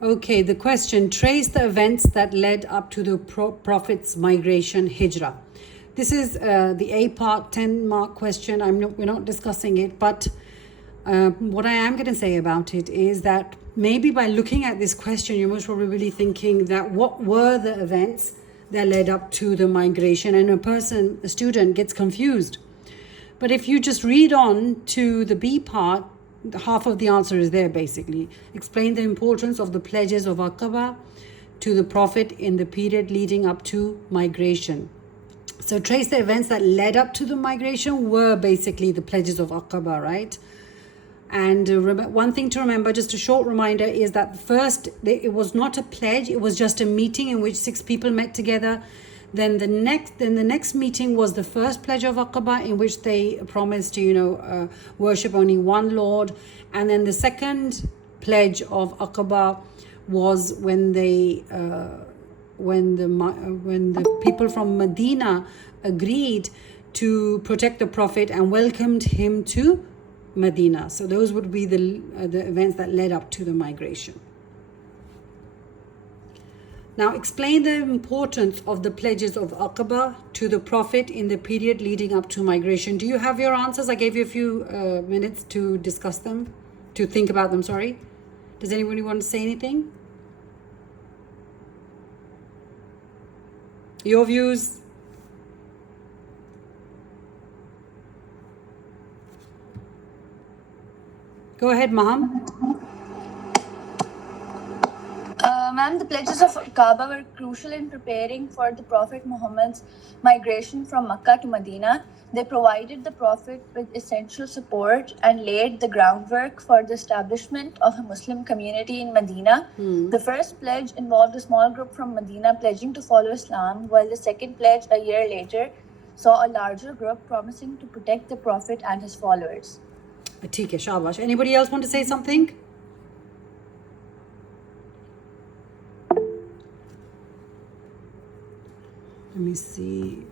Okay, the question, trace the events that led up to the Prophet's migration, Hijrah. This is the A part 10 mark question. We're not discussing it, but what I am going to say about it is that maybe by looking at this question, you're most probably thinking that what were the events that led up to the migration, and a student gets confused. But if you just read on to the B part, half of the answer is there basically. Explain the importance of the pledges of Aqaba to the Prophet in the period leading up to migration. So trace the events that led up to the migration were basically the pledges of Aqaba, right? And one thing to remember, just a short reminder, is that first it was not a pledge, it was just a meeting in which 6 people met together. Then the next meeting was the first pledge of Aqaba, in which they promised to worship only one Lord. And then the second pledge of Aqaba was when the people from Medina agreed to protect the Prophet and welcomed him to Medina. So those would be the events that led up to the migration. Now explain the importance of the pledges of Aqaba to the Prophet in the period leading up to migration. Do you have your answers? I gave you a few minutes to discuss them, to think about them, sorry. Does anybody want to say anything? Your views? Go ahead, Maham. Ma'am, the pledges of Aqaba were crucial in preparing for the Prophet Muhammad's migration from Makkah to Medina. They provided the Prophet with essential support and laid the groundwork for the establishment of a Muslim community in Medina. The first pledge involved a small group from Medina pledging to follow Islam, while the second pledge, a year later, saw a larger group promising to protect the Prophet and his followers. ठीक है, शाबाश. Anybody else want to say something? Let me see.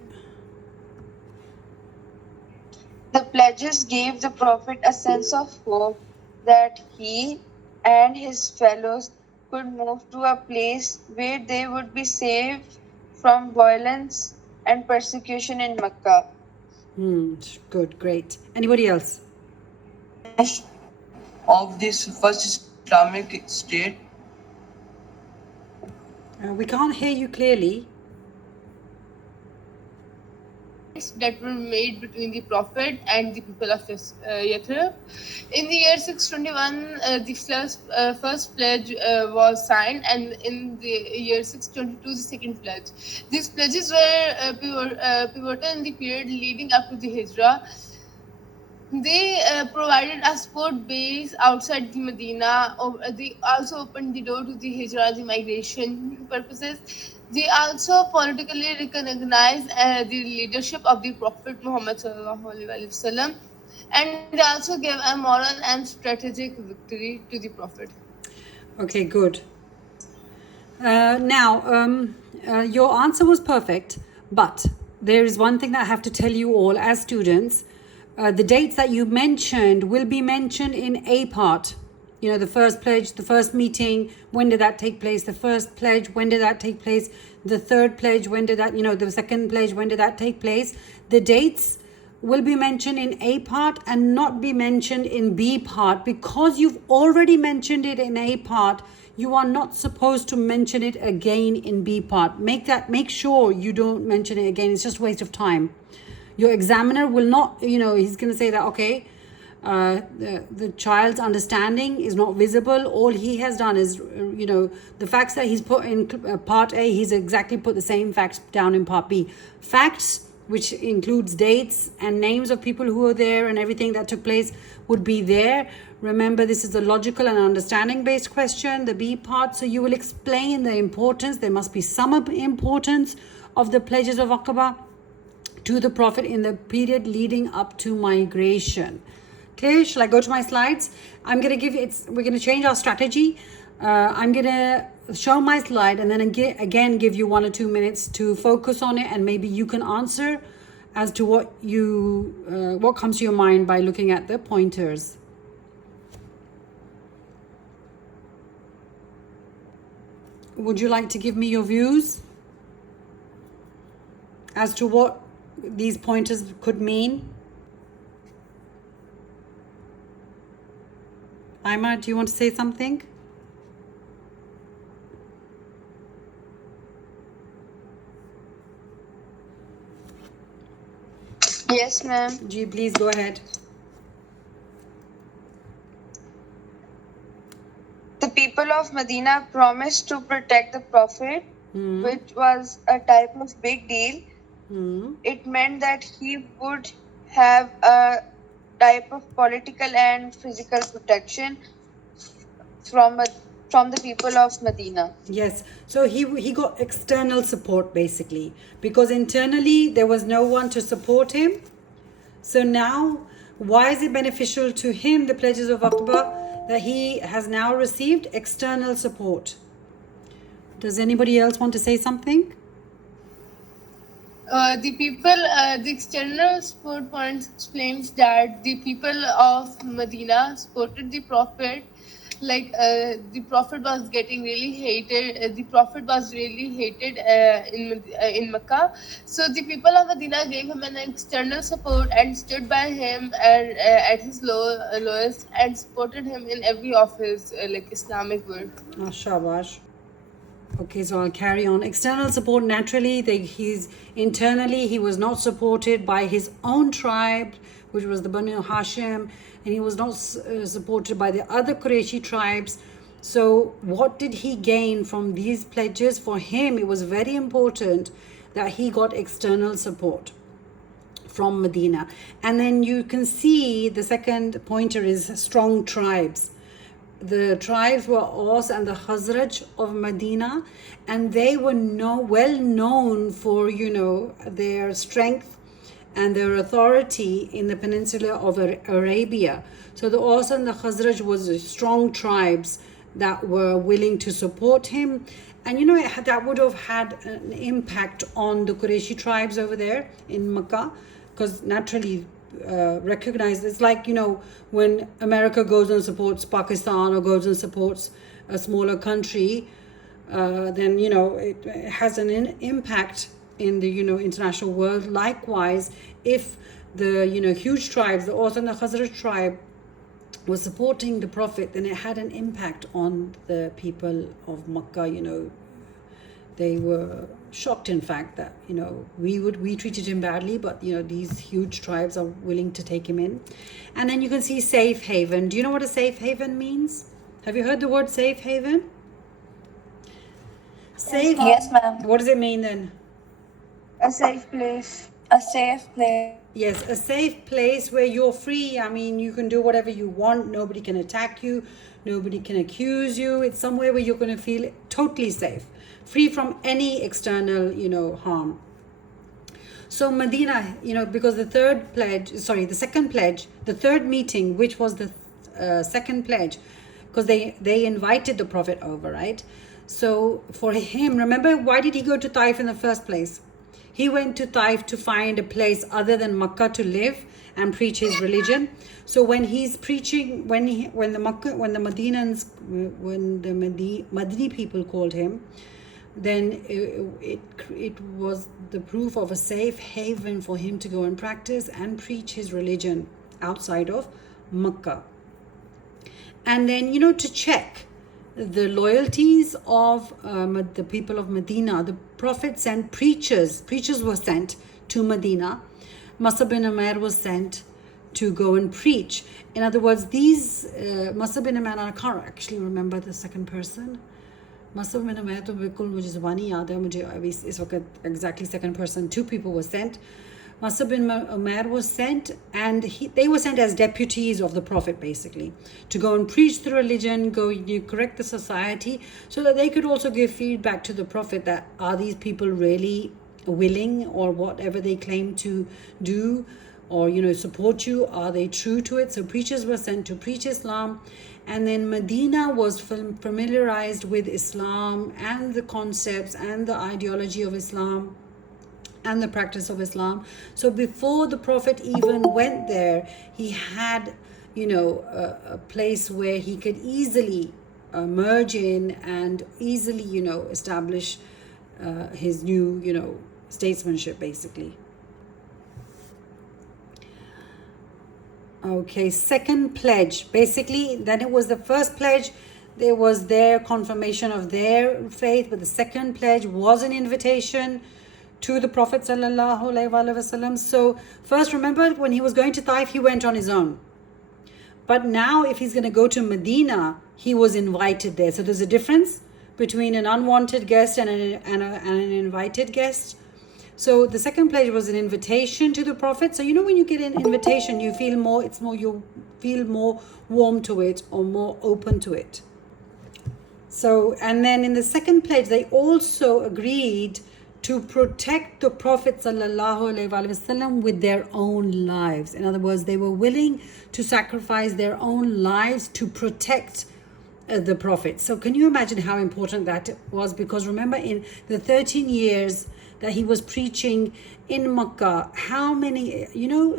The pledges gave the Prophet a sense of hope that he and his fellows could move to a place where they would be safe from violence and persecution in Mecca. Good, great. Anybody else? Of this first Islamic state? We can't hear you clearly. That were made between the Prophet and the people of Yathrib. In the year 621, the first pledge was signed, and in the year 622, the second pledge. These pledges were pivotal in the period leading up to the Hijrah. They provided a support base outside the Medina. They also opened the door to the Hijrah, the migration purposes. They also politically recognized the leadership of the Prophet Muhammad ﷺ, and they also gave a moral and strategic victory to the Prophet. Okay, good. Now, your answer was perfect, but there is one thing that I have to tell you all as students. The dates that you mentioned will be mentioned in A part. The first pledge, the first meeting, when did that take place? The first pledge, when did that take place? The third pledge, when did that, the second pledge, when did that take place? The dates will be mentioned in A part and not be mentioned in B part. Because you've already mentioned it in A part, you are not supposed to mention it again in B part. Make sure you don't mention it again. It's just a waste of time. Your examiner will not, he's going to say that, okay, the child's understanding is not visible. All he has done is, the facts that he's put in part A, he's exactly put the same facts down in part B. Facts, which includes dates and names of people who were there and everything that took place, would be there. Remember, this is a logical and understanding based question, the B part. So you will explain the importance. There must be some importance of the pledges of Aqaba to the Prophet in the period leading up to migration. Okay, shall I go to my slides? I'm going to we're going to change our strategy. I'm going to show my slide and then again give you 1 or 2 minutes to focus on it, and maybe you can answer as to what comes to your mind by looking at the pointers. would you like to give me your views as to what these pointers could mean? Aima, do you want to say something? Yes, ma'am. Ji, please go ahead. The people of Medina promised to protect the Prophet, which was a type of big deal. It meant that he would have a type of political and physical protection from the people of Medina. Yes, so he got external support basically, because internally there was no one to support him. So now, why is it beneficial to him, the pledges of Aqaba, that he has now received external support? Does anybody else want to say something? The external support points explains that the people of Medina supported the Prophet. Like the Prophet was getting really hated. The Prophet was really hated in Mecca. So the people of Medina gave him an external support and stood by him and at his lowest and supported him in every of his like Islamic work. Shabash. Okay, so I'll carry on. External support, naturally, internally he was not supported by his own tribe, which was the Banu Hashim, and he was not supported by the other Qurayshi tribes. So what did he gain from these pledges? For him, it was very important that he got external support from Medina. And then you can see the second pointer is strong tribes. The tribes were Aus and the Khazraj of Medina, and they were well known for, their strength and their authority in the peninsula of Arabia. So the Aus and the Khazraj was strong tribes that were willing to support him. And that would have had an impact on the Qurayshi tribes over there in Mecca, because naturally recognized, it's like when America goes and supports Pakistan or goes and supports a smaller country, then it has an impact in the international world. Likewise, if the huge tribes, the Aus and the Khazraj tribe, was supporting the Prophet, then it had an impact on the people of Makkah. They were shocked, in fact, that we treated him badly, but these huge tribes are willing to take him in. And then you can see safe haven. Do you know what a safe haven means? Have you heard the word safe haven? Safe. Yes, ma'am. What does it mean then? A safe place. A safe place. Yes, a safe place where you're free. I mean, you can do whatever you want. Nobody can attack you. Nobody can accuse you. It's somewhere where you're going to feel totally safe, free from any external, harm. So Medina, because the second pledge, the third meeting, which was the second pledge, because they invited the Prophet over, right? So for him, remember, why did he go to Taif in the first place? He went to Taif to find a place other than Makkah to live and preach his religion. So when he's preaching, when the Madini people called him, then it was the proof of a safe haven for him to go and practice and preach his religion outside of Makkah. And then, to check the loyalties of the people of Medina, the Prophet sent preachers. Preachers were sent to Medina. Musab bin Umair was sent to go and preach. In other words, these Musab bin Umair, I can't actually remember the second person. Musab bin Umair to bilkul mujhe zubani yaad hai, mujhe abhi is waqt exactly second person. Two people were sent. Musab bin Umair was sent, and they were sent as deputies of the Prophet, basically, to go and preach the religion, correct the society, so that they could also give feedback to the Prophet that are these people really willing, or whatever they claim to do, or support you, are they true to it? So preachers were sent to preach Islam. And then Medina was familiarized with Islam and the concepts and the ideology of Islam and the practice of Islam. So before the Prophet even went there, he had a place where he could easily merge in and easily, establish his new, statesmanship, basically. Okay, second pledge. Basically, then it was the first pledge. There was their confirmation of their faith, but the second pledge was an invitation to the Prophet sallallahu alaihi wasallam. So first, remember, when he was going to Taif, he went on his own. But now, if he's going to go to Medina, he was invited there. So there's a difference between an unwanted guest and an invited guest. So the second pledge was an invitation to the Prophet. So when you get an invitation, you feel more. You feel more warm to it or more open to it. So, and then in the second pledge, they also agreed to protect the Prophet ﷺ with their own lives. In other words, they were willing to sacrifice their own lives to protect the Prophet. So can you imagine how important that was? Because remember, in the 13 years that he was preaching in Makkah, how many,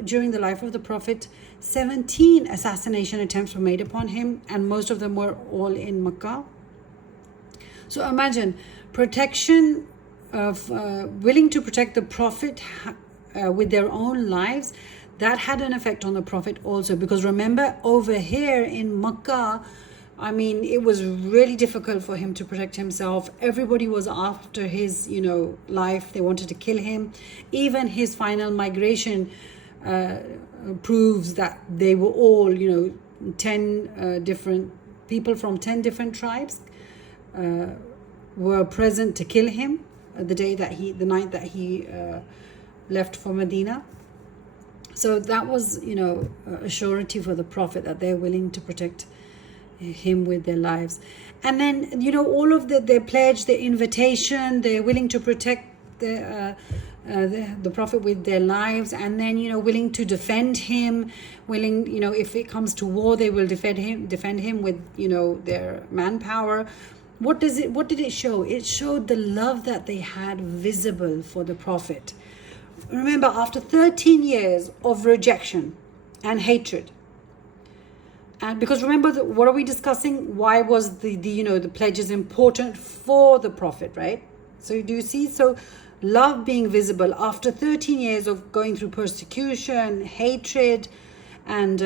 during the life of the Prophet, 17 assassination attempts were made upon him, and most of them were all in Makkah. So imagine protection of willing to protect the Prophet with their own lives. That had an effect on the Prophet also, because remember, over here in Makkah, it was really difficult for him to protect himself. Everybody was after his, life. They wanted to kill him. Even his final migration proves that they were all, 10 different people from 10 different tribes were present to kill him the night that he left for Medina. So that was, a surety for the Prophet that they're willing to protect him with their lives. And then, all of their pledge, their invitation, they're willing to protect the Prophet with their lives, and then, willing to defend him, willing, if it comes to war, they will defend him with, their manpower. What did it show? It showed the love that they had visible for the Prophet. Remember, after 13 years of rejection and hatred, and because remember, what are we discussing? Why was the pledges important for the Prophet, right? So do you see? So love being visible after 13 years of going through persecution, hatred, and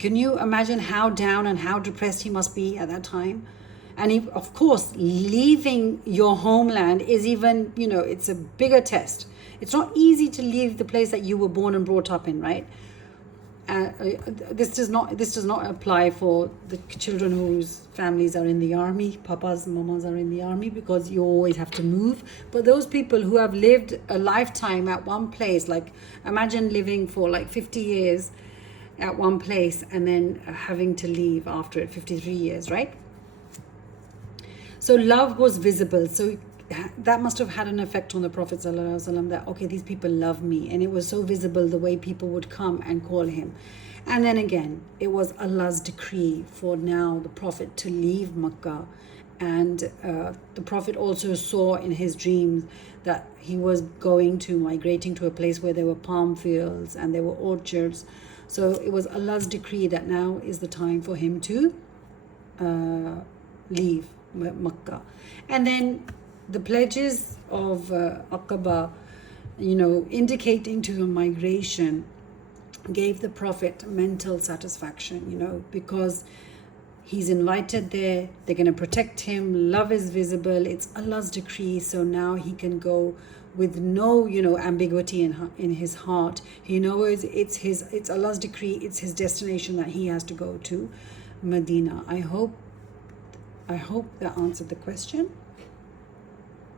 can you imagine how down and how depressed he must be at that time? And of course, leaving your homeland is even, it's a bigger test. It's not easy to leave the place that you were born and brought up in, right? This does not apply for the children whose families are in the army. Papas and mamas are in the army, because you always have to move. But those people who have lived a lifetime at one place, like imagine living for like 50 years at one place and then having to leave after it, 53 years, right? So love was visible. So that must have had an effect on the Prophet ﷺ, that, okay, these people love me. And it was so visible the way people would come and call him. And then again, it was Allah's decree for now the Prophet to leave Makkah. And the Prophet also saw in his dreams that he was migrating to a place where there were palm fields and there were orchards. So it was Allah's decree that now is the time for him to leave Makkah. And then the pledges of Aqaba, indicating to the migration, gave the Prophet mental satisfaction, because he's invited there, they're going to protect him, love is visible, it's Allah's decree, so now he can go with no, ambiguity in his heart. He knows it's Allah's decree, it's his destination that he has to go to, Medina. I hope that answered the question.